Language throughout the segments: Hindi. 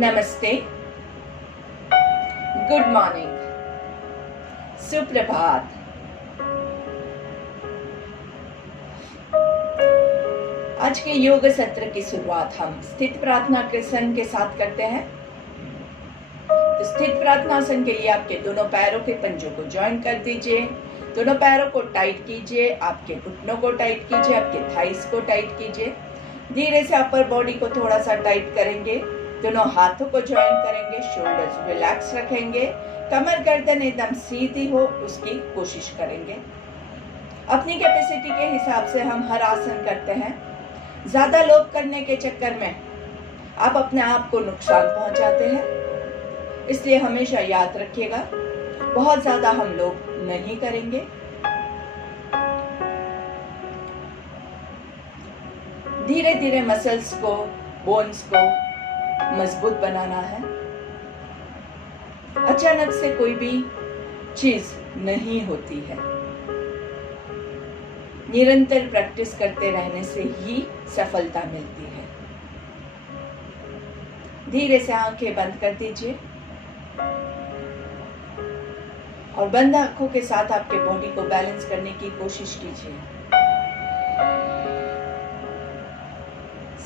नमस्ते, गुड मॉर्निंग, सुप्रभात। आज के योग सत्र की शुरुआत हम स्थित प्रार्थनासन के साथ करते हैं। तो स्थित प्रार्थनासन के लिए आपके दोनों पैरों के पंजों को ज्वाइन कर दीजिए, दोनों पैरों को टाइट कीजिए, आपके घुटनों को टाइट कीजिए, आपके थाइस को टाइट कीजिए। धीरे से अपर बॉडी को थोड़ा सा टाइट करेंगे, दोनों हाथों को ज्वाइन करेंगे, शोल्डर्स रिलैक्स रखेंगे, कमर गर्दन एकदम सीधी हो उसकी कोशिश करेंगे। अपनी कैपेसिटी के हिसाब से हम हर आसन करते हैं। ज्यादा लोग करने के चक्कर में आप अपने आप को नुकसान पहुंचाते हैं, इसलिए हमेशा याद रखिएगा बहुत ज्यादा हम लोग नहीं करेंगे। धीरे धीरे मसल्स को, बोन्स को मजबूत बनाना है। अचानक से कोई भी चीज नहीं होती है, निरंतर प्रैक्टिस करते रहने से ही सफलता मिलती है। धीरे से आंखें बंद कर दीजिए और बंद आंखों के साथ आपके बॉडी को बैलेंस करने की कोशिश कीजिए।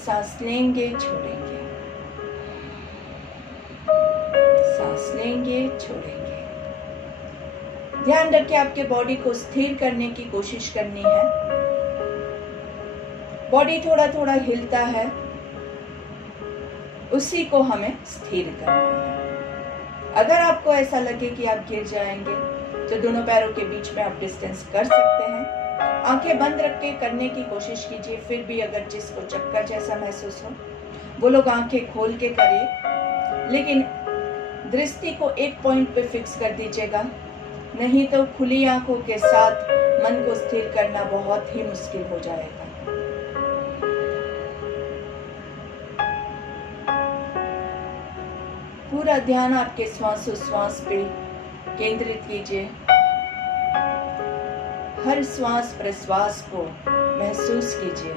सांस लेंगे, छोड़ेंगे, सांस लेंगे, छोड़ेंगे। ध्यान रखिए आपके बॉडी को स्थिर करने की कोशिश करनी है। बॉडी थोड़ा थोड़ा हिलता है, उसी को हमें स्थिर करना है। अगर आपको ऐसा लगे कि आप गिर जाएंगे तो दोनों पैरों के बीच में आप डिस्टेंस कर सकते हैं। आंखें बंद रख के करने की कोशिश कीजिए। फिर भी अगर जिसको चक्कर जैसा महसूस हो वो लोग आंखें खोल के करिए, लेकिन दृष्टि को एक पॉइंट पे फिक्स कर दीजिएगा, नहीं तो खुली आंखों के साथ मन को स्थिर करना बहुत ही मुश्किल हो जाएगा। पूरा ध्यान आपके श्वासोच्छ्वास पे केंद्रित कीजिए। हर श्वास प्रश्वास को महसूस कीजिए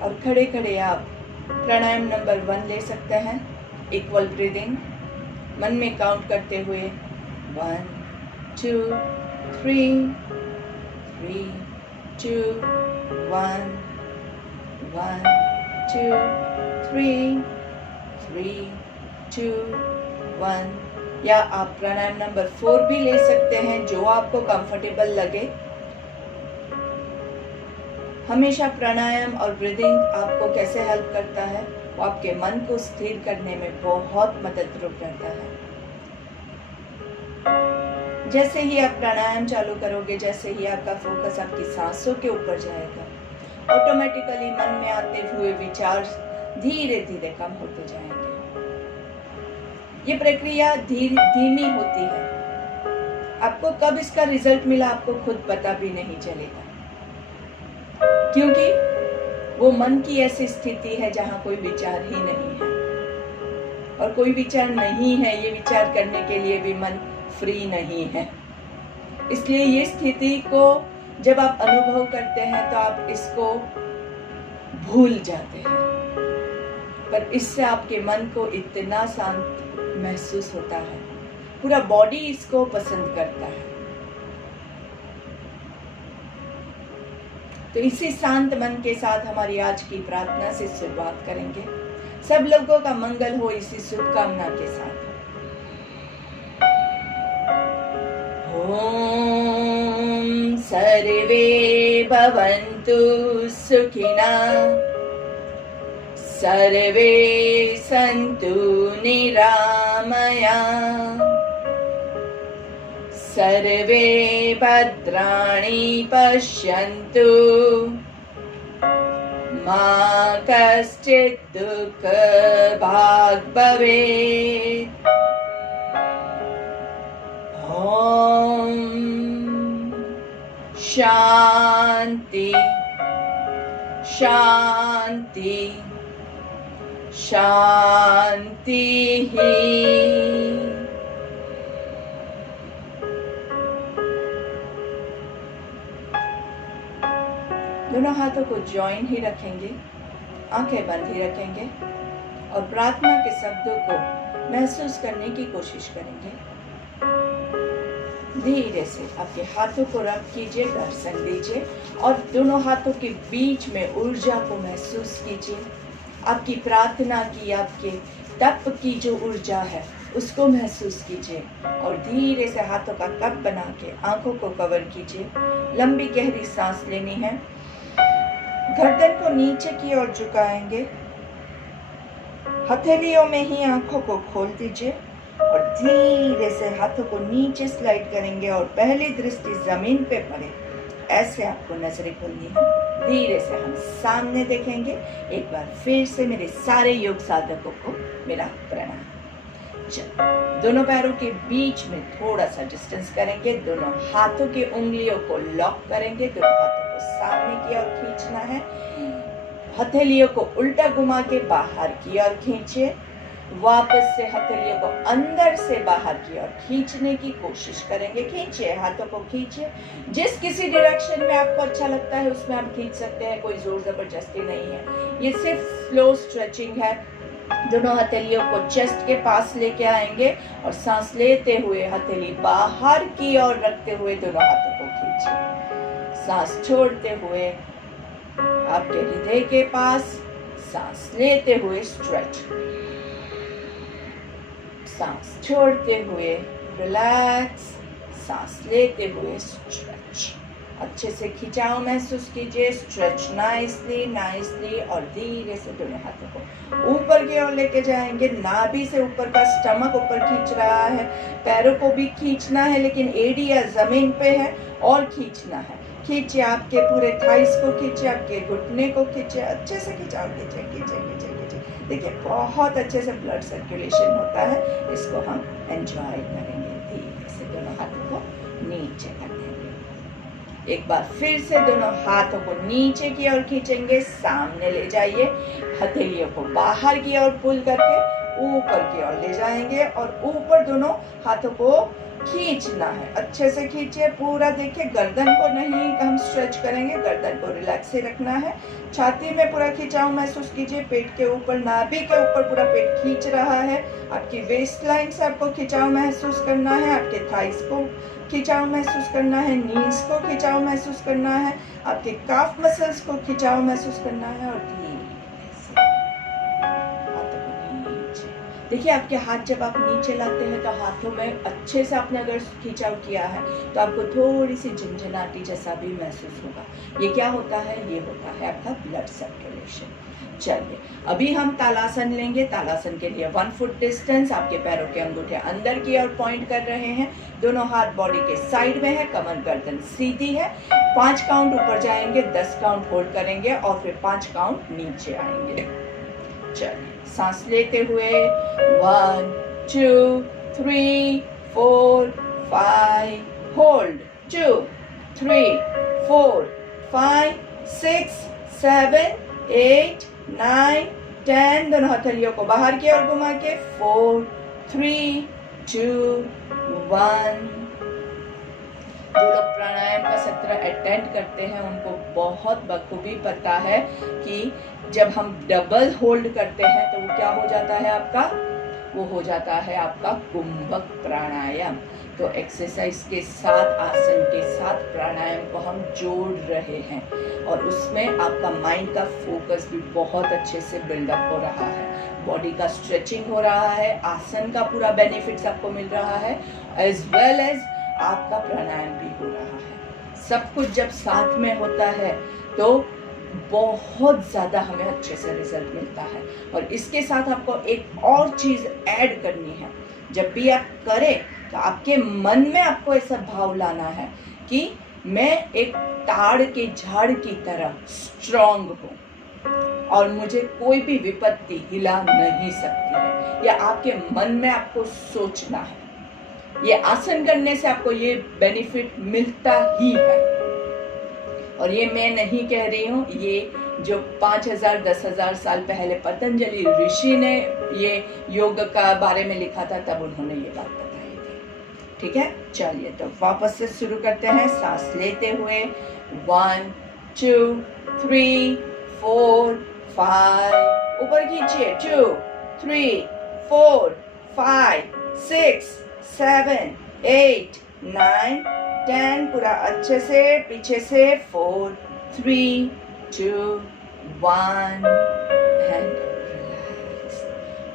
और खड़े खड़े आप प्राणायाम नंबर 1 ले सकते हैं। इक्वल ब्रीदिंग, मन में काउंट करते हुए 1 2 3 3 2 1 1 2 3 3 2 1, या आप प्राणायाम नंबर 4 भी ले सकते हैं, जो आपको कंफर्टेबल लगे। हमेशा प्राणायाम और ब्रीदिंग आपको कैसे हेल्प करता है, वो आपके मन को स्थिर करने में बहुत मददरूप करता है। जैसे ही आप प्राणायाम चालू करोगे, जैसे ही आपका फोकस आपकी सांसों के ऊपर जाएगा, ऑटोमेटिकली मन में आते हुए विचार धीरे धीरे कम होते जाएंगे। ये प्रक्रिया धीमी होती है। आपको कब इसका रिजल्ट मिला आपको खुद पता भी नहीं चलेगा, क्योंकि वो मन की ऐसी स्थिति है जहां कोई विचार ही नहीं है, और कोई विचार नहीं है ये विचार करने के लिए भी मन फ्री नहीं है। इसलिए ये स्थिति को जब आप अनुभव करते हैं तो आप इसको भूल जाते हैं, पर इससे आपके मन को इतना शांत महसूस होता है, पूरा बॉडी इसको पसंद करता है। तो इसी शांत मन के साथ हमारी आज की प्रार्थना से शुरुआत करेंगे। सब लोगों का मंगल हो इसी शुभकामना के साथ। ओम सर्वे भवन्तु सुखिनः, सर्वे सन्तु निरामयाः, सर्वे भद्राणि पश्यन्तु, मा कश्चित् दुःखभाग् भवेत्। ॐ शान्ति शान्ति शांति ही। दोनों हाथों को ज्वाइन ही रखेंगे आंखें बंद ही रखेंगे और प्रार्थना के शब्दों को महसूस करने की कोशिश करेंगे। धीरे से आपके हाथों को रब कीजिए, दर्शन दीजिए और दोनों हाथों के बीच में ऊर्जा को महसूस कीजिए। आपकी प्रार्थना की, आपके तप की जो ऊर्जा है उसको महसूस कीजिए और धीरे से हाथों का कप बना के आंखों को कवर कीजिए। लंबी गहरी सांस लेनी है। गर्दन को नीचे की ओर झुकाएंगे। हथेलियों में ही आंखों को खोल दीजिए और धीरे से हाथों को नीचे स्लाइड करेंगे और पहली दृष्टि जमीन पे पड़े, ऐसे आपको नजरें खोलनी है। धीरे से हम सामने देखेंगे। एक बार फिर से मेरे सारे योग साधकों को मेरा प्रणाम। दोनों पैरों के बीच में थोड़ा सा डिस्टेंस करेंगे। दोनों हाथों की उंगलियों को लॉक करेंगे। दोनों हाथों को सामने की ओर खींचना है। हथेलियों को उल्टा घुमा के बाहर की ओर खींचिए। वापस से हथेलियों को अंदर से बाहर की ओर खींचने की कोशिश करेंगे। खींचिए, हाथों को खींचिए। जिस किसी डायरेक्शन में आपको अच्छा लगता है उसमें आप खींच सकते हैं। कोई जोर जबरदस्ती नहीं है, ये सिर्फ स्लो स्ट्रेचिंग है। दोनों हथेलियों को चेस्ट के पास लेके आएंगे और सांस लेते हुए हथेली बाहर की ओर रखते हुए दोनों हाथों को खींचिए। सांस छोड़ते हुए आपके हृदय के पास, सांस लेते हुए स्ट्रेच, सांस छोड़ते हुए रिलैक्स, सांस लेते हुए स्ट्रेच। अच्छे से खिंचाव महसूस कीजिए। स्ट्रेच नाइसली और धीरे से दोनों हाथों को ऊपर की ओर लेके जाएंगे। नाभि से ऊपर का स्टमक ऊपर खींच रहा है। पैरों को भी खींचना है लेकिन एड़ियां जमीन पे है और खींचना है। खींचिए, आपके पूरे थाइस को खींचिए, आपके घुटने को खींचिए। अच्छे से खिंचाव कीजिए, कीजिए। देखिए बहुत अच्छे से ब्लड सर्कुलेशन होता है। इसको हम एंजॉय करेंगे। धीरे से दोनों हाथों को नीचे कर देंगे। एक बार फिर से दोनों हाथों को नीचे की ओर खींचेंगे। सामने ले जाइए। हथेलियों को बाहर की ओर पुल करके ऊपर की ओर ले जाएंगे और ऊपर दोनों हाथों को खींचना है। अच्छे से खींचिए पूरा। देखिए गर्दन को नहीं हम स्ट्रेच करेंगे, गर्दन को रिलैक्स ही रखना है। छाती में पूरा खिंचाव महसूस कीजिए। पेट के ऊपर, नाभि के ऊपर पूरा पेट खींच रहा है। आपकी वेस्ट लाइन से आपको खिंचाव महसूस करना है। आपके थाइस को खिंचाव महसूस करना है। नीज को खिंचाव महसूस करना है। आपके काफ मसल्स को खिंचाव महसूस करना है और देखिए आपके हाथ जब आप नीचे लाते हैं तो हाथों में अच्छे से आपने अगर खिंचाव किया है तो आपको थोड़ी सी झंझनाहट जैसा भी महसूस होगा। ये क्या होता है? ये होता है आपका ब्लड सर्कुलेशन। चलिए अभी हम तालासन लेंगे। तालासन के लिए 1 फुट डिस्टेंस। आपके पैरों के अंगूठे अंदर की ओर पॉइंट कर रहे हैं। दोनों हाथ बॉडी के साइड में है। कमर गर्दन सीधी है। 5 काउंट ऊपर जाएंगे, 10 काउंट होल्ड करेंगे और फिर 5 काउंट नीचे आएंगे। चलिए सांस लेते हुए 1 2 3 4 5 होल्ड 2 3 4 5 6 7 8 9 10। दोनों हथेलियों को बाहर की ओर घुमा के 4 3 2 1। जो लोग प्राणायाम का सत्र अटेंड करते हैं उनको बहुत बखूबी पता है कि जब हम डबल होल्ड करते हैं तो वो क्या हो जाता है आपका? वो हो जाता है आपका कुंभक प्राणायाम। तो एक्सरसाइज के साथ, आसन के साथ प्राणायाम को हम जोड़ रहे हैं और उसमें आपका माइंड का फोकस भी बहुत अच्छे से बिल्डअप हो रहा है। बॉडी का स्ट्रेचिंग हो रहा है। आसन का पूरा बेनिफिट्स आपको मिल रहा है एज वेल एज आपका प्राणायाम भी हो रहा है। सब कुछ जब साथ में होता है तो बहुत ज्यादा हमें अच्छे से रिजल्ट मिलता है। और इसके साथ आपको एक और चीज ऐड करनी है। जब भी आप करें तो आपके मन में आपको ऐसा भाव लाना है कि मैं एक ताड़ के झाड़ की तरह स्ट्रॉन्ग हूं और मुझे कोई भी विपत्ति हिला नहीं सकती है। या आपके मन में आपको सोचना है। ये आसन करने से आपको ये बेनिफिट मिलता ही है। और ये मैं नहीं कह रही हूँ, ये जो 5000 10,000 साल पहले पतंजलि ऋषि ने ये योग का बारे में लिखा था तब उन्होंने ये बात बताई थी। ठीक है, चलिए तो वापस से शुरू करते हैं। सांस लेते हुए 1 2 3 4 5, ऊपर खींचिए, 2, 3, 4, 5, 6, 7, 8, 9, 10, पूरा अच्छे से पीछे से 4, 3, 2, 1 एंड रिलैक्स।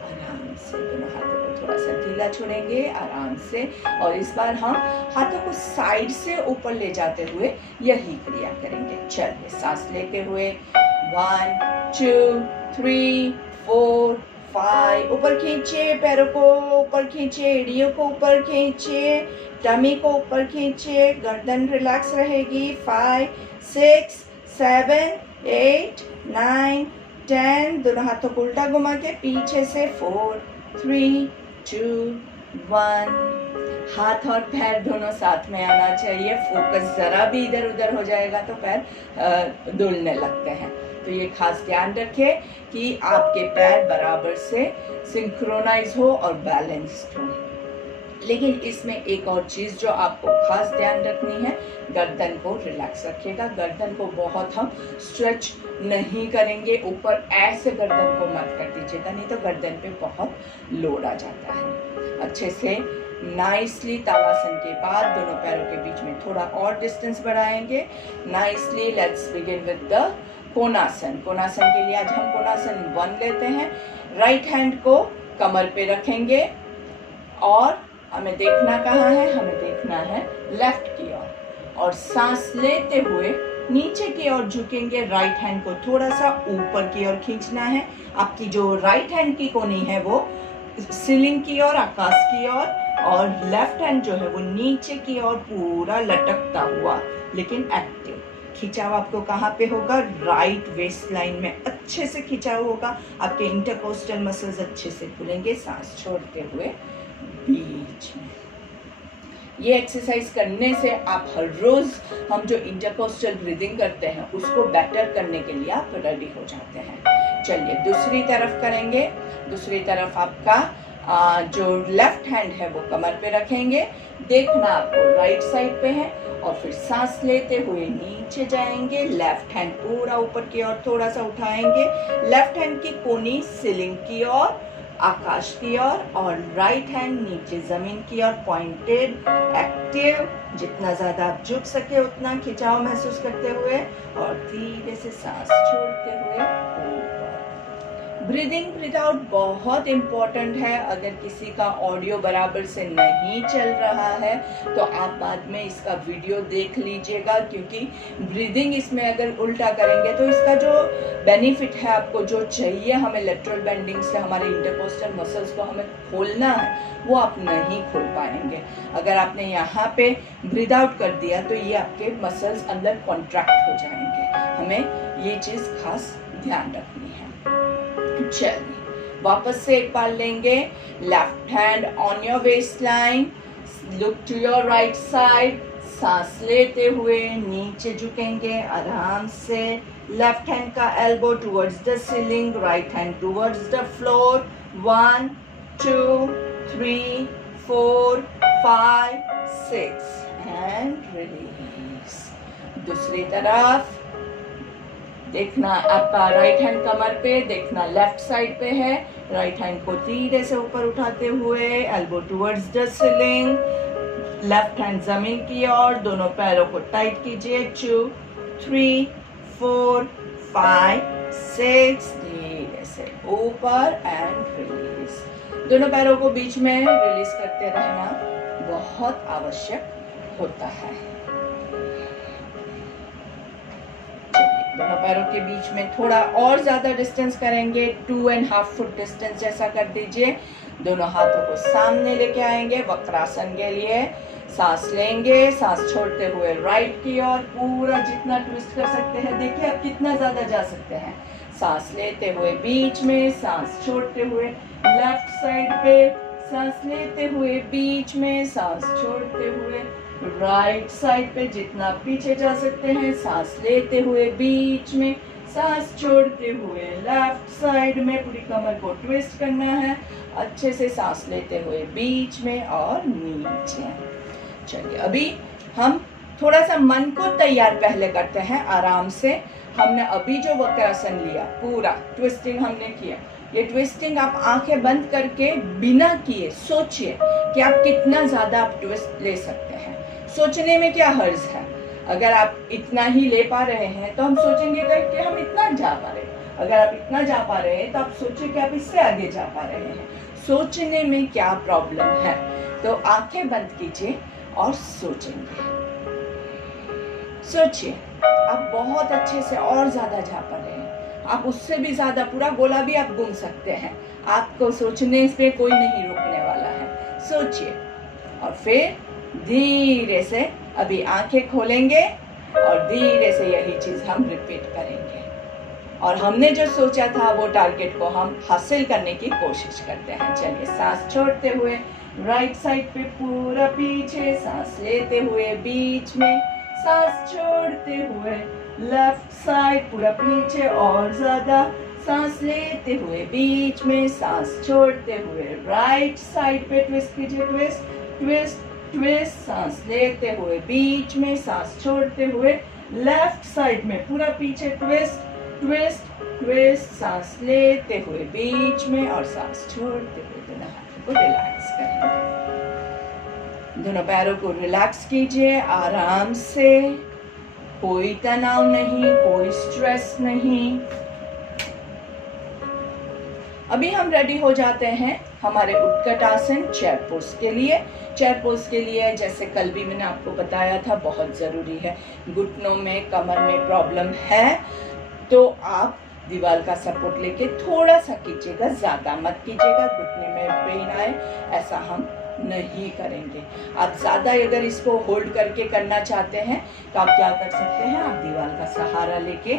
आराम से दोनों हाथों को थोड़ा सा ढीला छोड़ेंगे आराम से, और इस बार हम हाथों को साइड से ऊपर ले जाते हुए यही क्रिया करेंगे। चलिए, सांस लेते हुए 1, 2, 3, 4, 5, ऊपर खींचिए, पैरों को ऊपर खींचिए, एड़ियों को ऊपर खींचिए, टमी को ऊपर खींचिए, गर्दन रिलैक्स रहेगी। 5, 6, 7, 8, 9, 10, दोनों हाथों को उल्टा घुमा के पीछे से 4, 3, 2, 1। हाथ और पैर दोनों साथ में आना चाहिए। फोकस जरा भी इधर उधर हो जाएगा तो पैर डोलने लगते हैं, तो ये खास ध्यान रखें कि आपके पैर बराबर से सिंक्रोनाइज हो और बैलेंस्ड हो। लेकिन इसमें एक और चीज जो आपको खास ध्यान रखनी है, गर्दन को रिलैक्स रखिएगा। गर्दन को बहुत हम स्ट्रेच नहीं करेंगे, ऊपर ऐसे गर्दन को मत कर दीजिएगा, नहीं तो गर्दन पे बहुत लोड आ जाता है। अच्छे से नाइसली ताड़ासन के बाद दोनों पैरों के बीच में थोड़ा और डिस्टेंस बढ़ाएंगे। Nicely let's begin with the कोणासन। कोणासन के लिए आज हम कोणासन 1 लेते हैं। राइट हैंड को कमर पे रखेंगे और हमें देखना कहाँ है, हमें देखना है लेफ्ट की ओर, और सांस लेते हुए नीचे की ओर झुकेंगे। राइट हैंड को थोड़ा सा ऊपर की ओर खींचना है। आपकी जो राइट हैंड की कोनी है वो सीलिंग की ओर, आकाश की ओर, और लेफ्ट हैंड जो है वो नीचे की ओर पूरा लटकता हुआ लेकिन एक्टिव। खिंचाव आपको कहाँ पे होगा, राइट वेस्ट लाइन में अच्छे से खिंचाव होगा। आपके इंटरकोस्टल मसल्स अच्छे से खुलेंगे सांस छोड़ते हुए बीच में। ये एक्सरसाइज करने से आप हर रोज हम जो इंटरकोस्टल ब्रीदिंग करते हैं उसको बेटर करने के लिए आप रेडी हो जाते हैं। चलिए, दूसरी तरफ करेंगे। दूसरी तरफ आपका जो लेफ्ट हैंड है वो कमर पे रखेंगे। देखना आपको राइट साइड पे है, और फिर सांस लेते हुए नीचे जाएंगे। लेफ्ट हैंड पूरा ऊपर की ओर थोड़ा सा उठाएंगे। लेफ्ट हैंड की कोनी सीलिंग की ओर, आकाश की ओर, और राइट हैंड नीचे जमीन की ओर पॉइंटेड, एक्टिव। जितना ज्यादा आप झुक सके उतना खिंचाव महसूस करते हुए, और धीरे से सांस छोड़ते हुए ऊपर। ब्रीदिंग ब्रीथ आउट बहुत इंपॉर्टेंट है। अगर किसी का ऑडियो बराबर से नहीं चल रहा है तो आप बाद में इसका वीडियो देख लीजिएगा, क्योंकि ब्रीदिंग इसमें अगर उल्टा करेंगे तो इसका जो बेनिफिट है, आपको जो चाहिए हमें लेटरल बेंडिंग से हमारे इंटरकोस्टल मसल्स को हमें खोलना है, वो आप नहीं खोल पाएंगे। अगर आपने यहाँ पे ब्रीथ आउट कर दिया तो ये आपके मसल्स अंदर कॉन्ट्रैक्ट हो जाएंगे। हमें ये चीज खास ध्यान रखनी है। चलिए, वापस से एक बार लेंगे। Left hand on your waist line, look to your right side. सांस लेते हुए नीचे झुकेंगे आराम से। लेफ्ट हैंड का elbow towards the ceiling, right hand towards the floor. 1, 2, 3, 4, 5, 6 and release. दूसरी तरफ देखना आपका राइट हैंड कमर पे, देखना लेफ्ट साइड पे है। राइट हैंड को धीरे से ऊपर उठाते हुए, elbow towards the ceiling, left hand जमीन की ओर, दोनों पैरों को टाइट कीजिए। 2, 3, 4, 5, 6, धीरे से ऊपर एंड रिलीज। दोनों पैरों को बीच में रिलीज करते रहना बहुत आवश्यक होता है। दोनों पैरों के बीच में थोड़ा और ज्यादा डिस्टेंस करेंगे, 2.5 फुट डिस्टेंस जैसा कर दीजिए। दोनों हाथों को सामने लेके आएंगे वक्रासन के लिए। सांस लेंगे, सांस छोड़ते हुए राइट की ओर पूरा जितना ट्विस्ट कर सकते हैं, देखिए आप कितना ज्यादा जा सकते हैं। सांस लेते हुए बीच में, सांस छोड़ते हुए लेफ्ट साइड पे, सांस लेते हुए बीच में, सांस छोड़ते हुए राइट साइड पे, जितना पीछे जा सकते हैं। सांस लेते हुए बीच में, सांस छोड़ते हुए लेफ्ट साइड में, पूरी कमर को ट्विस्ट करना है। अच्छे से सांस लेते हुए बीच में और नीचे। चलिए, अभी हम थोड़ा सा मन को तैयार पहले करते हैं आराम से। हमने अभी जो वक्रासन लिया पूरा ट्विस्टिंग हमने किया, ये ट्विस्टिंग आप आंखें बंद करके बिना किए सोचिए कि आप कितना ज्यादा आप ट्विस्ट ले सकते हैं। सोचने में क्या हर्ज है? अगर आप इतना ही ले पा रहे हैं तो हम सोचेंगे कि हम इतना जा पा रहे हैं। अगर आप इतना जा पा रहे हैं तो आप सोचिए कि आप इससे आगे जा पा रहे हैं। सोचने में क्या प्रॉब्लम है? तो आंखें बंद कीजिए और सोचेंगे। सोचिए आप बहुत अच्छे से और ज्यादा जा पा रहे हैं, आप उससे भी ज्यादा पूरा गोला भी आप घूम सकते हैं। आपको सोचने से कोई नहीं रोकने वाला है। सोचिए और फिर धीरे से अभी आंखें खोलेंगे और धीरे से यही चीज हम रिपीट करेंगे और हमने जो सोचा था वो टारगेट को हम हासिल करने की कोशिश करते हैं। चलिए, सांस छोड़ते हुए राइट साइड पे पूरा पीछे, सांस लेते हुए बीच में, सांस छोड़ते हुए लेफ्ट साइड पूरा पीछे और ज्यादा, सांस लेते हुए बीच में, सांस छोड़ते हुए राइट साइड पे ट्विस्ट कीजिए, ट्विस्ट ट्विस्ट ट्विस्ट, सांस लेते हुए बीच में, सांस छोड़ते हुए लेफ्ट साइड में पूरा पीछे, ट्विस्ट ट्विस्ट ट्विस्ट, सांस लेते हुए बीच में और सांस छोड़ते हुए दोनों हाथों को रिलैक्स करेंगे। दोनों पैरों को रिलैक्स कीजिए आराम से, कोई तनाव नहीं, कोई स्ट्रेस नहीं। अभी हम रेडी हो जाते हैं हमारे उत्कट आसन चेयर पोज के लिए। चेयर पोज के लिए जैसे कल भी मैंने आपको बताया था बहुत जरूरी है, घुटनों में कमर में प्रॉब्लम है तो आप दीवार का सपोर्ट लेके थोड़ा सा कीजिएगा, ज्यादा मत कीजिएगा, घुटने में पेन आए ऐसा हम नहीं करेंगे। आप ज्यादा अगर इसको होल्ड करके करना चाहते हैं तो आप क्या कर सकते हैं, आप दीवार का सहारा लेके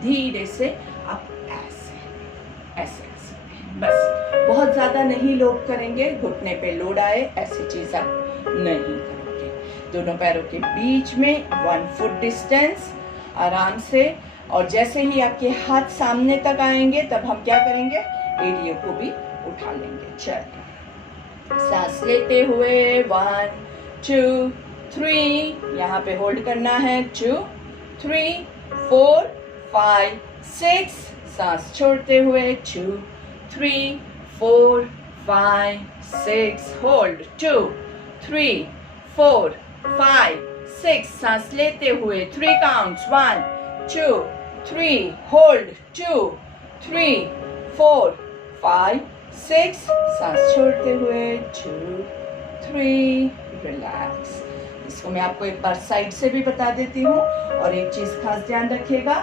धीरे से आप ऐसे ऐसे कर सकते हैं। बस बहुत ज्यादा नहीं लोड करेंगे, घुटने पे लोड आए ऐसी चीज आप नहीं करोगे। दोनों पैरों के बीच में 1 फुट डिस्टेंस आराम से, और जैसे ही आपके हाथ सामने तक आएंगे तब हम क्या करेंगे, एड़ियों को भी उठा लेंगे। चलिए, सांस लेते हुए 1 2 3, यहाँ पे होल्ड करना है, 2 3 4 5 6, सांस छोड़ते हुए 2 3 4 5 6, होल्ड 2 3 4 5 6, सांस लेते हुए 3 काउंट्स, 1 2 3, hold 2 3 4 5 6, सांस छोड़ते हुए 2 3, रिलैक्स। इसको मैं आपको एक बार साइड से भी बता देती हूँ और एक चीज खास ध्यान रखिएगा,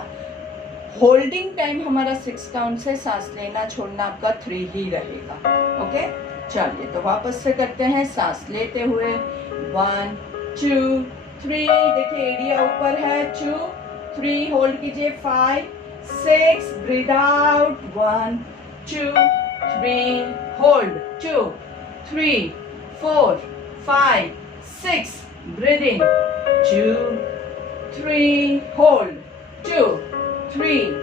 होल्डिंग टाइम हमारा 6 काउंट से, सांस लेना छोड़ना आपका 3 ही रहेगा। ओके, चलिए तो वापस से करते हैं। सांस लेते हुए 1 2 3, देखिए एरिया ऊपर है, 2 3, होल्ड कीजिए 5 6, ब्रीथ आउट 1 2 3, होल्ड 2 3 4 5 6, ब्रीथ इन 2 3, होल्ड 2 3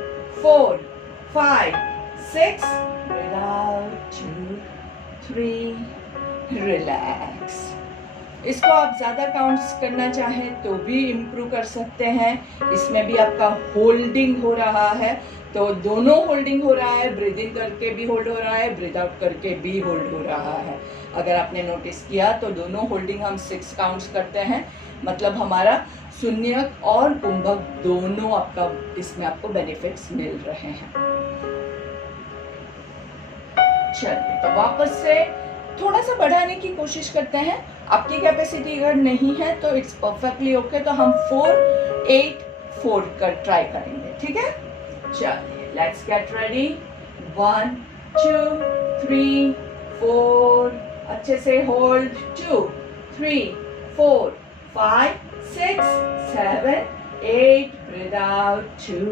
4 5 6, ब्रीथ आउट 2 3, रिलैक्स। इसको आप ज्यादा काउंट्स करना चाहें तो भी इम्प्रूव कर सकते हैं। इसमें भी आपका होल्डिंग हो रहा है, तो दोनों होल्डिंग हो रहा है, ब्रीद इन करके भी होल्ड हो रहा है, ब्रीद आउट करके भी होल्ड हो रहा है। अगर आपने नोटिस किया तो दोनों होल्डिंग हम 6 काउंट्स करते हैं, मतलब हमारा शून्यक और कुंभक दोनों आपका इसमें आपको बेनिफिट्स मिल रहे हैं। चलिए तो वापस से थोड़ा सा बढ़ाने की कोशिश करते हैं। आपकी कैपेसिटी अगर नहीं है तो इट्स परफेक्टली ओके, तो हम 4 8 4 कर ट्राई करेंगे, ठीक है। चलिए, लेट्स गेट रेडी। 1 2 3 4, अच्छे से होल्ड 2 3 4 5 6 7 8, ब्रीथ आउट 2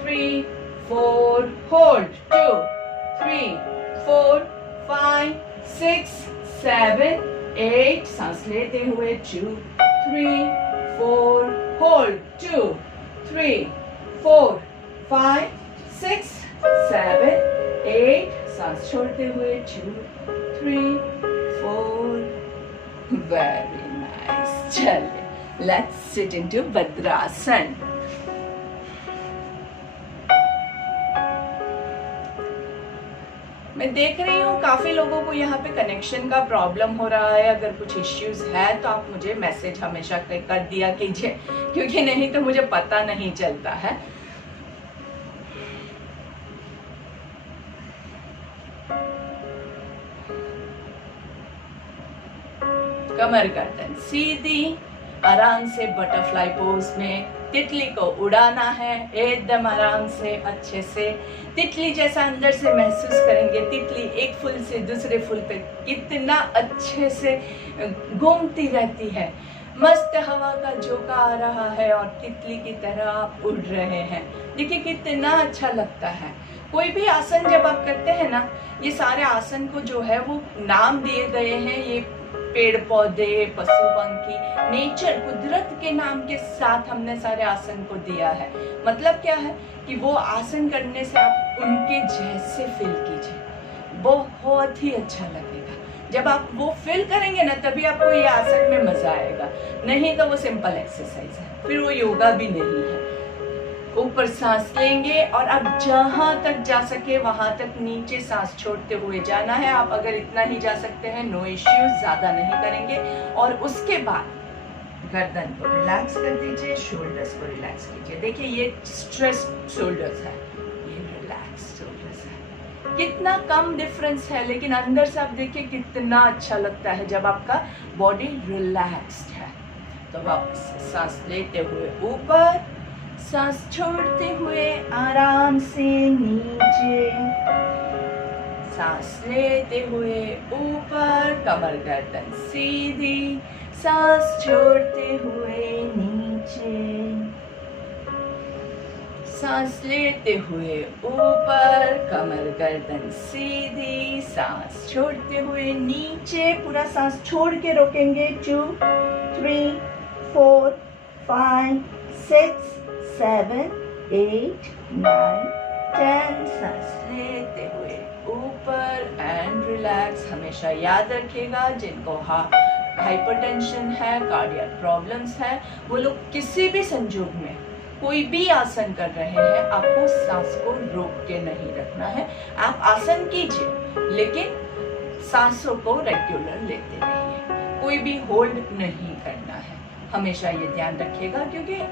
3 4, होल्ड 2 3 4 5 6 7 8, सांस लेते हुए 2 3 4, होल्ड 2 3 4 5 6 7 8, सांस छोड़ते हुए 2 3 4, वेरी नाइस। चलिए, लेट्स सिट इनटू वज्रासन। मैं देख रही हूँ काफ़ी लोगों को यहाँ पे कनेक्शन का प्रॉब्लम हो रहा है। अगर कुछ इश्यूज है तो आप मुझे मैसेज हमेशा कर दिया कीजिए, क्योंकि नहीं तो मुझे पता नहीं चलता है। कमर गर्दन सीधी, आराम से बटरफ्लाई पोज में तितली को उड़ाना है, एकदम आराम से अच्छे से तितली जैसा अंदर से महसूस करेंगे। तितली एक फूल से दूसरे फूल पे कितना अच्छे से घूमती रहती है, मस्त हवा का झोंका आ रहा है और तितली की तरह आप उड़ रहे हैं। देखिए कितना अच्छा लगता है। कोई भी आसन जब आप करते हैं ना, ये सारे आसन को जो है वो नाम दिए गए हैं। ये पेड़ पौधे, पशु पंखी, नेचर, कुदरत के नाम के साथ हमने सारे आसन को दिया है। मतलब क्या है कि वो आसन करने से आप उनके जैसे फील कीजिए, बहुत ही अच्छा लगेगा। जब आप वो फील करेंगे ना, तभी आपको ये आसन में मजा आएगा। नहीं तो वो सिंपल एक्सरसाइज है, फिर वो योगा भी नहीं है। ऊपर सांस लेंगे और अब जहां तक जा सके वहां तक नीचे सांस छोड़ते हुए जाना है। आप अगर इतना ही जा सकते हैं, नो इश्यूज, ज्यादा नहीं करेंगे। और उसके बाद गर्दन को रिलैक्स कर दीजिए, शोल्डर्स को रिलैक्स कीजिए। देखिए ये स्ट्रेस शोल्डर्स है, ये रिलैक्स शोल्डर्स है। कितना कम डिफरेंस है, लेकिन अंदर से आप देखिए कितना अच्छा लगता है जब आपका बॉडी रिलैक्स्ड है। तो वापस सांस लेते हुए ऊपर, सांस छोड़ते हुए आराम से नीचे, सांस लेते हुए ऊपर, कमर गर्दन सीधी, सांस छोड़ते हुए नीचे, सांस लेते हुए ऊपर, कमर गर्दन सीधी, सांस छोड़ते हुए नीचे। पूरा सांस छोड़ के रोकेंगे। 2, 3, 4, 5, 6, 7, 8, 9, 10। सांस लेते हुए ऊपर एंड रिलैक्स। हमेशा याद रखिएगा, जिनको हाइपरटेंशन है, कार्डियक प्रॉब्लम्स है, वो लोग किसी भी संजोग में कोई भी आसन कर रहे हैं, आपको सांस को रोक के नहीं रखना है। आप आसन कीजिए, लेकिन सांसों को रेगुलर लेते रहिए। कोई भी होल्ड नहीं करना है, हमेशा ये ध्यान रखिएगा। क्योंकि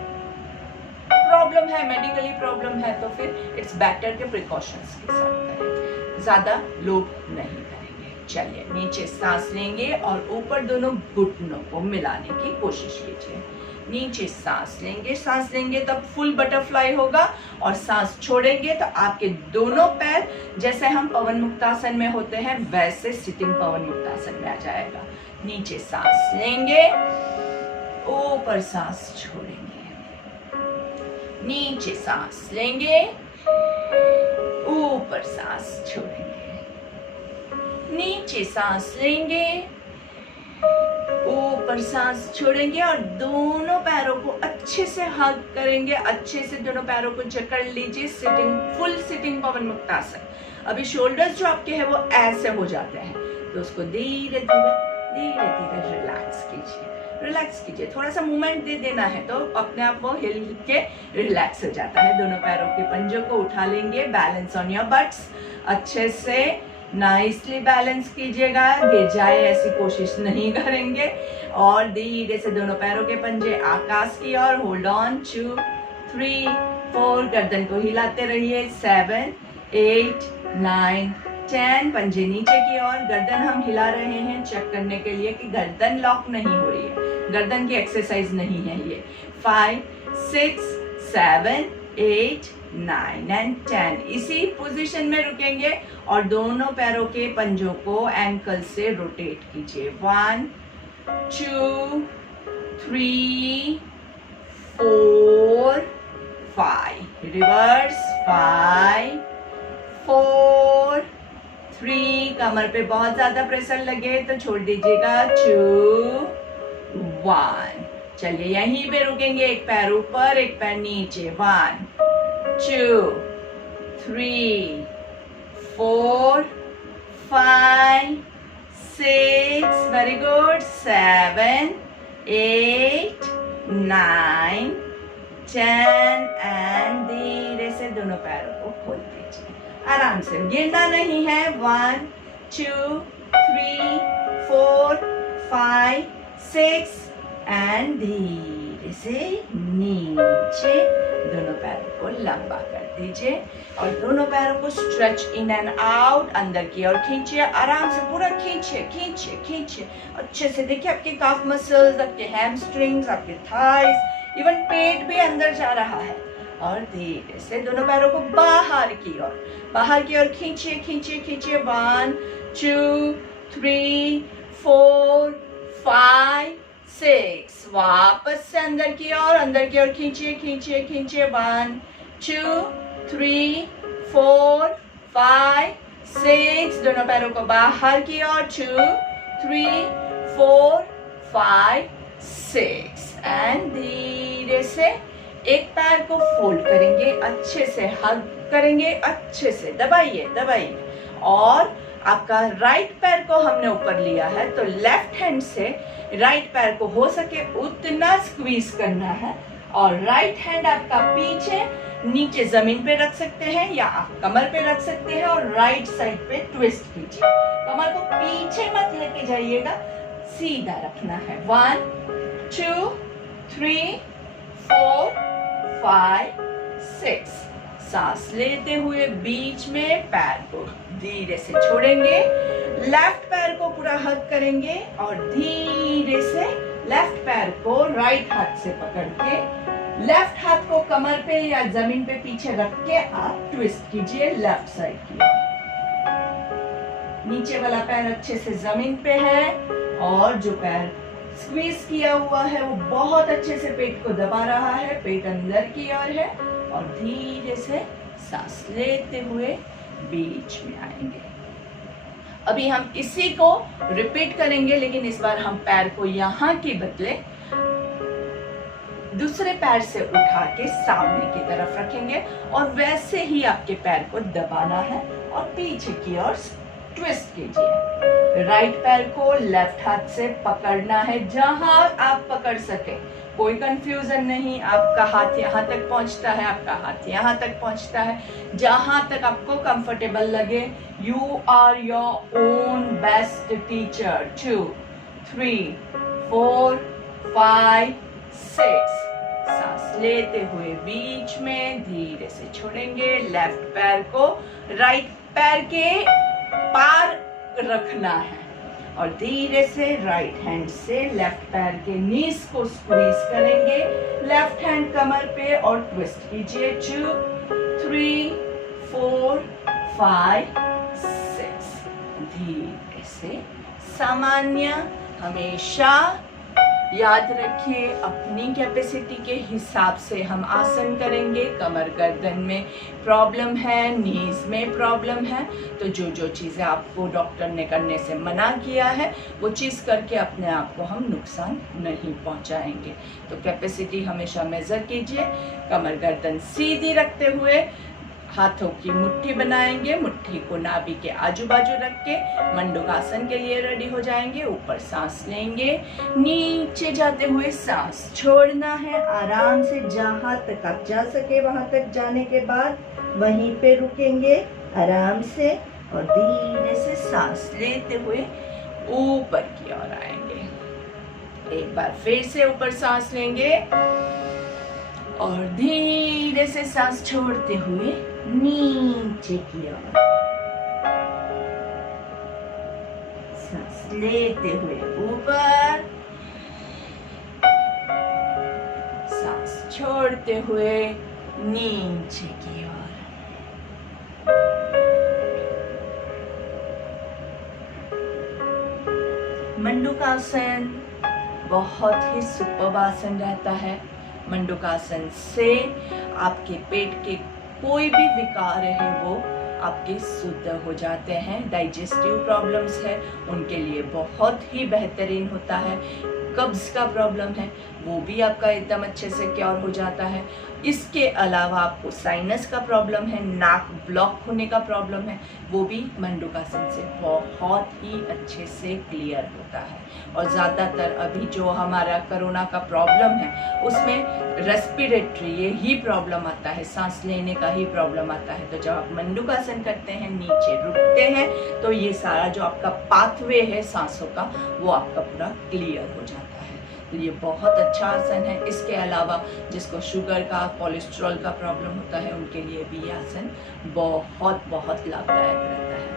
प्रॉब्लम है, मेडिकली प्रॉब्लम है, तो फिर इट्स बेटर के प्रिकॉशंस के साथ करें, ज्यादा लोग नहीं करेंगे। चलिए नीचे सांस लेंगे और ऊपर दोनों घुटनों को मिलाने की कोशिश कीजिए। नीचे सांस लेंगे तब फुल बटरफ्लाई होगा, और सांस छोड़ेंगे तो आपके दोनों पैर जैसे हम पवन मुक्तासन में होते हैं वैसे सिटिंग पवन मुक्तासन में आ जाएगा। नीचे सांस लेंगे, ऊपर सांस छोड़ेंगे, नीचे सांस लेंगे, ऊपर सांस छोड़ेंगे, नीचे सांस लेंगे, ऊपर सांस छोड़ेंगे, और दोनों पैरों को अच्छे से हग करेंगे। अच्छे से दोनों पैरों को जकड़ लीजिए, सिटिंग, फुल सिटिंग पवन मुक्तासन। अभी शोल्डर्स जो आपके हैं वो ऐसे हो जाते हैं, तो उसको धीरे धीरे रिलैक्स कीजिए। थोड़ा सा मूवमेंट दे देना है तो अपने आप वो हिल के रिलैक्स हो जाता है। दोनों पैरों के पंजों को उठा लेंगे, बैलेंस ऑन योर बट्स। अच्छे से नाइसली बैलेंस कीजिएगा, गिर जाए ऐसी कोशिश नहीं करेंगे। और धीरे से दोनों पैरों के पंजे आकाश की ओर, होल्ड ऑन। 2, 3, 4, गर्दन को हिलाते रहिए। 7, 8, 9, 10, पंजे नीचे की ओर। गर्दन हम हिला रहे हैं चेक करने के लिए कि गर्दन लॉक नहीं हो रही है, गर्दन की एक्सरसाइज नहीं है ये। 5, 6, 7, 8, 9 एंड 10। इसी पोजीशन में रुकेंगे और दोनों पैरों के पंजों को एंकल से रोटेट कीजिए। 1, 2, 3, 4, 5। रिवर्स। 5, 4, 3। कमर पे बहुत ज्यादा प्रेशर लगे तो छोड़ दीजिएगा। 2, 1। चलिए यहीं पे रुकेंगे, एक पैर ऊपर एक पैर नीचे। 1, 2, 3, 4, 5, 6। Very good. 7, 8, 9, 10 एंड धीरे से दोनों पैरों को खोल दीजिए। आराम से, गिरना नहीं है। 1 2 3 4 5 6 एंड धीरे से नीचे दोनों पैरों को लंबा कर दीजिए और दोनों पैरों को स्ट्रेच इन एंड आउट, अंदर की ओर खींचिए, आराम से पूरा खींचिए खींचिए खींचिए अच्छे से। देखिए आपके काफ मसल्स, आपके हैमस्ट्रिंग्स, आपके थाइस, इवन पेट भी अंदर जा रहा है। और धीरे से दोनों पैरों को बाहर की ओर खींचिए खींचिए खींचिए। 1 2 3 4 5 6, वापस से अंदर की ओर खींचिए खींचिए खींचिए। 1 2 3 4 5 6, दोनों पैरों को बाहर की ओर। 2 3 4 5 6 एंड धीरे से एक पैर को फोल्ड करेंगे, अच्छे से हग करेंगे, अच्छे से दबाइए दबाइए। और आपका राइट पैर को हमने ऊपर लिया है तो लेफ्ट हैंड से राइट पैर को हो सके उतना स्क्वीज करना है और राइट हैंड आपका पीछे नीचे जमीन पे रख सकते हैं या आप कमर पे रख सकते हैं और राइट साइड पे ट्विस्ट कीजिए। कमर को पीछे मत लेके जाइएगा, सीधा रखना है। 1 2 3 4 5 6, सांस लेते हुए बीच में पैर को धीरे से छोड़ेंगे, लेफ्ट पैर को पूरा हग करेंगे और धीरे से लेफ्ट पैर को राइट हाथ से पकड़ के लेफ्ट हाथ को कमर पे या जमीन पे पीछे रख के आप ट्विस्ट कीजिए लेफ्ट साइड की ओर। नीचे वाला पैर अच्छे से जमीन पे है और जो पैर स्क्वीज किया हुआ है वो बहुत अच्छे से पेट को दबा रहा है, पेट अंदर की ओर है और धीरे से सांस लेते हुए बीच में आएंगे। अभी हम इसी को रिपीट करेंगे लेकिन इस बार हम पैर को यहाँ के बदले दूसरे पैर से उठा के सामने की तरफ रखेंगे और वैसे ही आपके पैर को दबाना है और पीछे की ओर ट्विस्ट कीजिए। राइट पैर को लेफ्ट हाथ से पकड़ना है, जहां आप पकड़ सके, कोई कंफ्यूजन नहीं। आपका हाथ यहाँ तक पहुंचता है, आपका हाथ यहाँ तक पहुंचता है, जहां तक आपको कंफर्टेबल लगे। You are your own best teacher. 2 3 4 5 6, सांस लेते हुए बीच में धीरे से छोड़ेंगे। लेफ्ट पैर को राइट पैर के पार रखना है और धीरे से राइट हैंड से लेफ्ट पैर के नीज को स्क्वीज करेंगे, लेफ्ट हैंड कमर पे और ट्विस्ट कीजिए। 2 3 4 5 6, धीरे से सामान्य। हमेशा याद रखिए अपनी कैपेसिटी के हिसाब से हम आसन करेंगे। कमर गर्दन में प्रॉब्लम है, नीज में प्रॉब्लम है तो जो जो चीज़ें आपको डॉक्टर ने करने से मना किया है वो चीज़ करके अपने आप को हम नुकसान नहीं पहुंचाएंगे। तो कैपेसिटी हमेशा मेजर कीजिए। कमर गर्दन सीधी रखते हुए हाथों की मुट्ठी बनाएंगे, मुट्ठी को नाभि के आजू बाजू रख के मंडूकासन के लिए रेडी हो जाएंगे। ऊपर सांस लेंगे, नीचे जाते हुए सांस छोड़ना है। आराम से जहां तक आप जा सके वहां तक जाने के बाद वहीं पे रुकेंगे आराम से और धीरे से सांस लेते हुए ऊपर की ओर आएंगे। एक बार फिर से ऊपर सांस लेंगे और धीरे से सांस छोड़ते हुए नीचे की ओर सांस लेते हुए ऊपर, सांस छोड़ते हुए नीचे की ओर। मंडूकासन बहुत ही सुपर्ब आसन रहता है। मंडूकासन से आपके पेट के कोई भी विकार है वो आपके शुद्ध हो जाते हैं। डाइजेस्टिव प्रॉब्लम्स है उनके लिए बहुत ही बेहतरीन होता है। कब्ज का प्रॉब्लम है वो भी आपका एकदम अच्छे से क्योर हो जाता है। इसके अलावा आपको साइनस का प्रॉब्लम है, नाक ब्लॉक होने का प्रॉब्लम है, वो भी मंडूकासन से बहुत ही अच्छे से क्लियर होता है। और ज़्यादातर अभी जो हमारा कोरोना का प्रॉब्लम है उसमें रेस्पिरेटरी ये ही प्रॉब्लम आता है, सांस लेने का ही प्रॉब्लम आता है। तो जब आप मंडूकासन करते हैं, नीचे रुकते हैं, तो ये सारा जो आपका पाथवे है सांसों का वो आपका पूरा क्लियर हो जाता है। तो ये बहुत अच्छा आसन है। इसके अलावा जिसको शुगर का, कोलेस्ट्रॉल का प्रॉब्लम होता है उनके लिए भी ये आसन बहुत बहुत लाभदायक रहता है।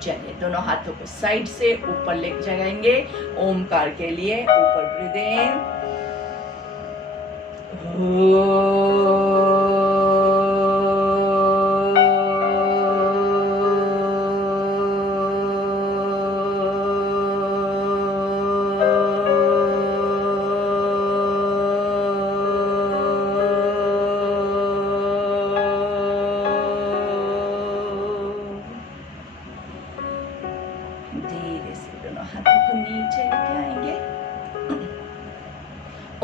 चलिए दोनों हाथों को साइड से ऊपर ले जाएंगे ओमकार के लिए। ऊपर ब्रीथ इन, धीरे से दोनों हाथों को नीचे लेके आएंगे।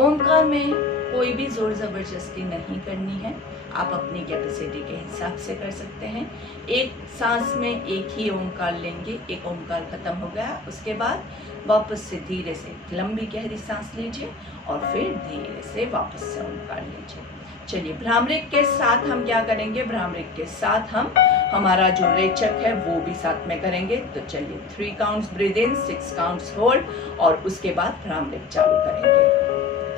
ओमकार में कोई भी जोर जबरदस्ती नहीं करनी है, आप अपनी कैपेसिटी के हिसाब से कर सकते हैं। एक सांस में एक ही ओमकार लेंगे, एक ओमकार खत्म हो गया, उसके बाद वापस से धीरे से लंबी गहरी सांस लीजिए और फिर धीरे से वापस से ओमकार लीजिए। चलिए भ्रामरिक के साथ हम क्या करेंगे, भ्रामरिक के साथ हम हमारा जो रेचक है वो भी साथ में करेंगे। तो चलिए 3 काउंट्स ब्रीथ इन, 6 काउंट्स होल्ड और उसके बाद भ्रामरिक चालू करेंगे।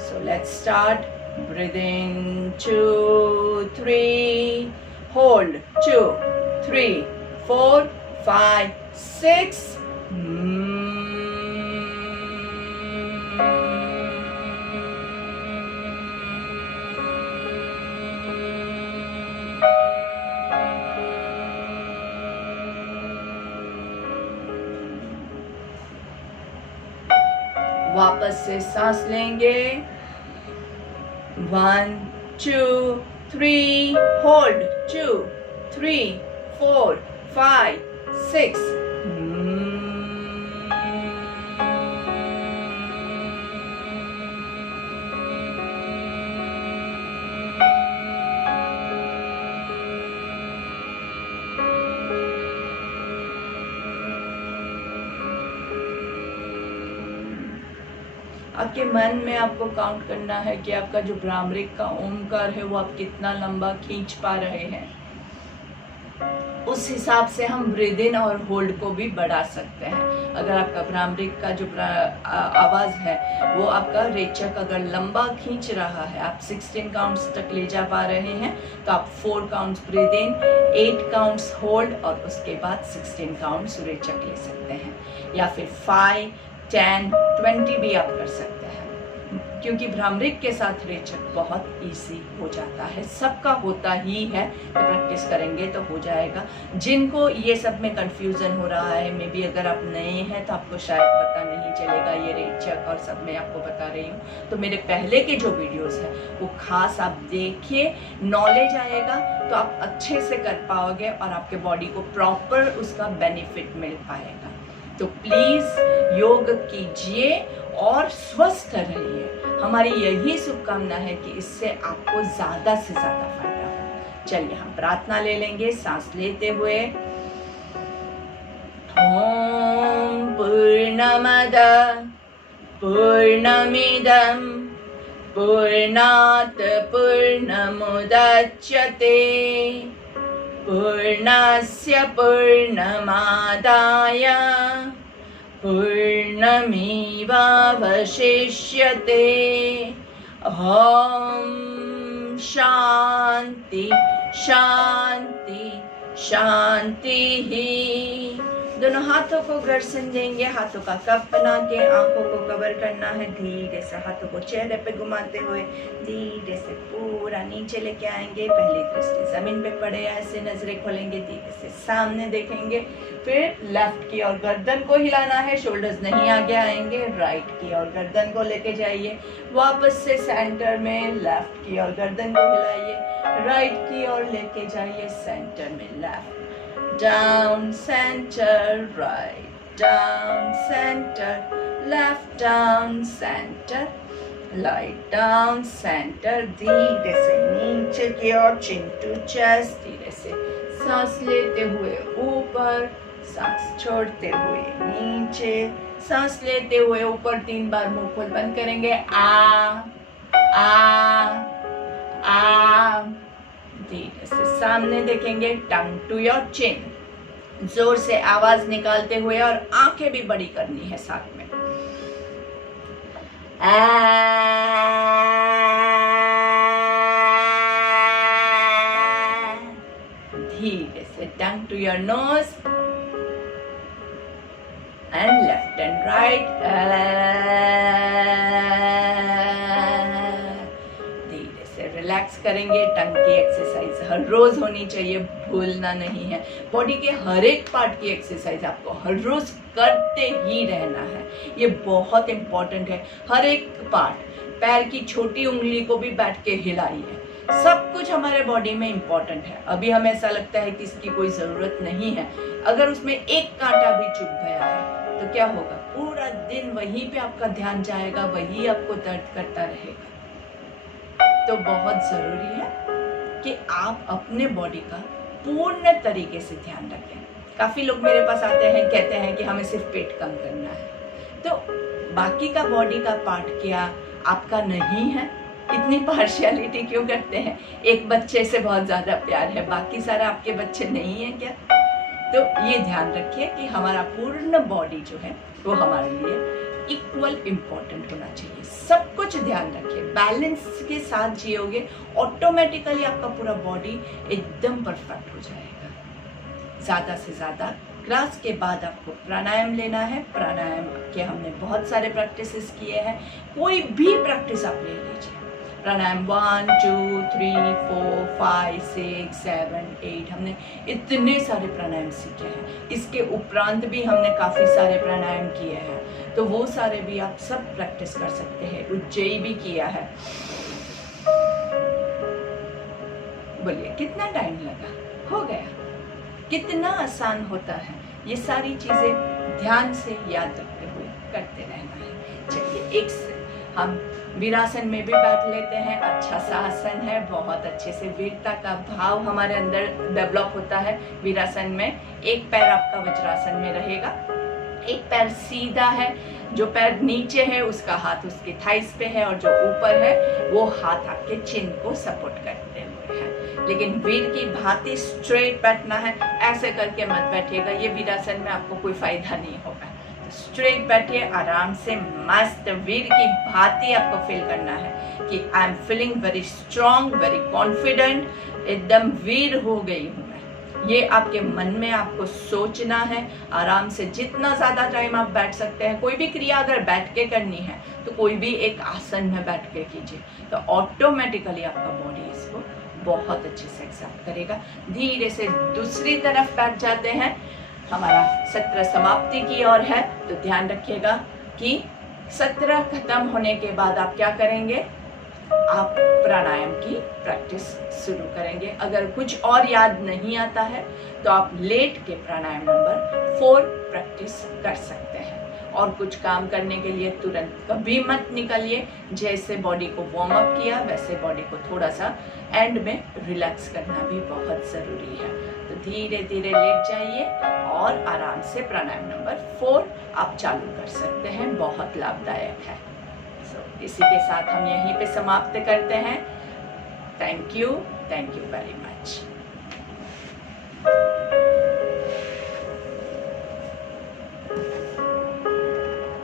So let's start. Breathe in, 2, 3, hold, 2, 3, 4, 5, 6. वापस से सांस लेंगे। 1, 2, 3, hold, 2, 3, 4, 5, 6. आपके मन में आपको काउंट करना है कि आपका जो भ्रामरिक का ओमकार है वो आप कितना लंबा खींच पा रहे हैं। उस हिसाब से हम ब्रीथ इन और होल्ड को भी बढ़ा सकते हैं। अगर आपका भ्रामरिक का जो आवाज है वो आपका रेचक अगर लंबा खींच रहा है, आप 16 काउंट्स तक ले जा पा रहे हैं, तो आप 4 काउंट्स ब्रीथ इन, 8 काउंट्स होल्ड और उसके बाद 16 काउंट्स रेचक ले सकते हैं। या फिर 5, 10, 20 भी आप कर सकते हैं, क्योंकि भ्रामरिक के साथ रेचक बहुत इजी हो जाता है। सबका होता ही है, तो प्रैक्टिस करेंगे तो हो जाएगा। जिनको ये सब में कंफ्यूजन हो रहा है, मे बी अगर आप नए हैं तो आपको शायद पता नहीं चलेगा ये रेचक और सब मैं आपको बता रही हूँ, तो मेरे पहले के जो वीडियोस हैं वो खास आप देखिए, नॉलेज आएगा तो आप अच्छे से कर पाओगे और आपके बॉडी को प्रॉपर उसका बेनिफिट मिल पाएगा। तो प्लीज योग कीजिए और स्वस्थ रहिए। हमारी यही शुभकामना है कि इससे आपको ज्यादा से ज्यादा फायदा हो। चलिए हम प्रार्थना ले लेंगे सांस लेते हुए। ओम पूर्णमद पूर्णमिदं पूर्णात् पूर्णमुदच्यते पूर्णस्य पूर्णमादाय पूर्णमेवावशिष्यते। ओम शांति शांति शांति। दोनों हाथों को गर्दन देंगे, हाथों का कप बना के आंखों को कवर करना है। धीरे से हाथों को चेहरे पे घुमाते हुए धीरे से पूरा नीचे लेके आएंगे। पहली दृष्टि जमीन पे पड़े, ऐसे नजरें खोलेंगे, धीरे से सामने देखेंगे। फिर लेफ्ट की ओर गर्दन को हिलाना है, शोल्डर्स नहीं आगे आएंगे। राइट की ओर गर्दन को लेके जाइए, वापस से सेंटर में लेफ्ट की ओर गर्दन को हिलाइए, राइट की ओर लेके जाइए, सेंटर में left, down, center, right, down, center, left, down, center, light down, centre, धीरे से नीचे की ओर, चिन टू चेस्ट, धीरे से सांस लेते हुए ऊपर, सांस छोड़ते हुए नीचे, सांस लेते हुए ऊपर 3 बार मुंह खोल बंद करेंगे, आ धीरे से सामने देखेंगे, टंग टू योर चिन, जोर से आवाज निकालते हुए और आंखें भी बड़ी करनी है साथ में, धीरे से tongue to your nose and left and right, धीरे से रिलैक्स करेंगे। टंग की एक्सरसाइज हर रोज होनी चाहिए, भूलना नहीं है। बॉडी के हर एक पार्ट की एक्सरसाइज आपको हर रोज करते ही रहना है, ये बहुत इंपॉर्टेंट है। हर एक पार्ट, पैर की छोटी उंगली को भी बैठ के हिलाइए, सब कुछ हमारे बॉडी में इंपॉर्टेंट है। अभी हमें ऐसा लगता है कि इसकी कोई जरूरत नहीं है, अगर उसमें एक कांटा भी चुभ गया है तो क्या होगा, पूरा दिन वहीं पे आपका ध्यान जाएगा, वही आपको दर्द करता रहेगा। तो बहुत जरूरी है कि आप अपने बॉडी का पूर्ण तरीके से ध्यान रखें। काफी लोग मेरे पास आते हैं, कहते हैं कि हमें सिर्फ पेट कम करना है, तो बाकी का बॉडी का पार्ट क्या आपका नहीं है? इतनी पार्शियलिटी क्यों करते हैं? एक बच्चे से बहुत ज्यादा प्यार है, बाकी सारा आपके बच्चे नहीं है क्या? तो ये ध्यान रखिए कि हमारा पूर्ण बॉडी जो है वो हमारे लिए इक्वल इम्पोर्टेंट होना चाहिए। सब कुछ ध्यान रखिए, बैलेंस के साथ जियोगे, ऑटोमेटिकली आपका पूरा बॉडी एकदम परफेक्ट हो जाएगा। ज्यादा से ज्यादा क्लास के बाद आपको प्राणायाम लेना है। प्राणायाम के हमने बहुत सारे प्रैक्टिसेस किए हैं, कोई भी प्रैक्टिस आप ले लीजिए। प्राणायाम 1 2 3 4 5 6 7 8 हमने इतने सारे प्राणायाम सीखे हैं। इसके उपरांत भी हमने काफी सारे प्राणायाम किए हैं, तो वो सारे भी आप सब प्रैक्टिस कर सकते हैं। उज्जयी भी किया है। बोलिए कितना टाइम लगा? हो गया। कितना आसान होता है। ये सारी चीजें ध्यान से याद रखते हुए करते रहना है। चलिए एक से हम वीरासन में भी बैठ लेते हैं। अच्छा सा आसन है, बहुत अच्छे से वीरता का भाव हमारे अंदर डेवलप होता है वीरासन में। एक पैर आपका वज्रासन में रहेगा, एक पैर सीधा है, जो पैर नीचे है उसका हाथ उसके थाइस पे है और जो ऊपर है वो हाथ आपके चिन को सपोर्ट करते हुए है। लेकिन वीर की भांति स्ट्रेट बैठना है, ऐसे करके मत बैठिएगा, ये वीरासन में आपको कोई फायदा नहीं होगा। स्ट्रेट बैठिए, आराम से मस्त वीर की भांति आपको फील करना है कि I am feeling very strong, very confident, एकदम वीर हो गई हूँ मैं। ये आपके मन में आपको सोचना है। आराम से जितना ज्यादा टाइम आप बैठ सकते हैं, कोई भी क्रिया अगर बैठ के करनी है तो कोई भी एक आसन में बैठ के कीजिए, तो ऑटोमेटिकली आपका बॉडी इसको बहुत अच्छे से एक्सेप्ट करेगा। धीरे से दूसरी तरफ बैठ जाते हैं। हमारा सत्र समाप्ति की ओर है, तो ध्यान रखिएगा कि सत्र खत्म होने के बाद आप क्या करेंगे, आप प्राणायाम की प्रैक्टिस शुरू करेंगे। अगर कुछ और याद नहीं आता है तो आप लेट के प्राणायाम नंबर 4 प्रैक्टिस कर सकते हैं। और कुछ काम करने के लिए तुरंत कभी मत निकलिए। जैसे बॉडी को वार्म अप किया वैसे बॉडी को थोड़ा सा एंड में रिलैक्स करना भी बहुत जरूरी है। तो धीरे धीरे लेट जाइए और आराम से प्राणायाम नंबर 4 आप चालू कर सकते हैं, बहुत लाभदायक है। इसी के साथ हम यहीं पे समाप्त करते हैं। Thank you very much.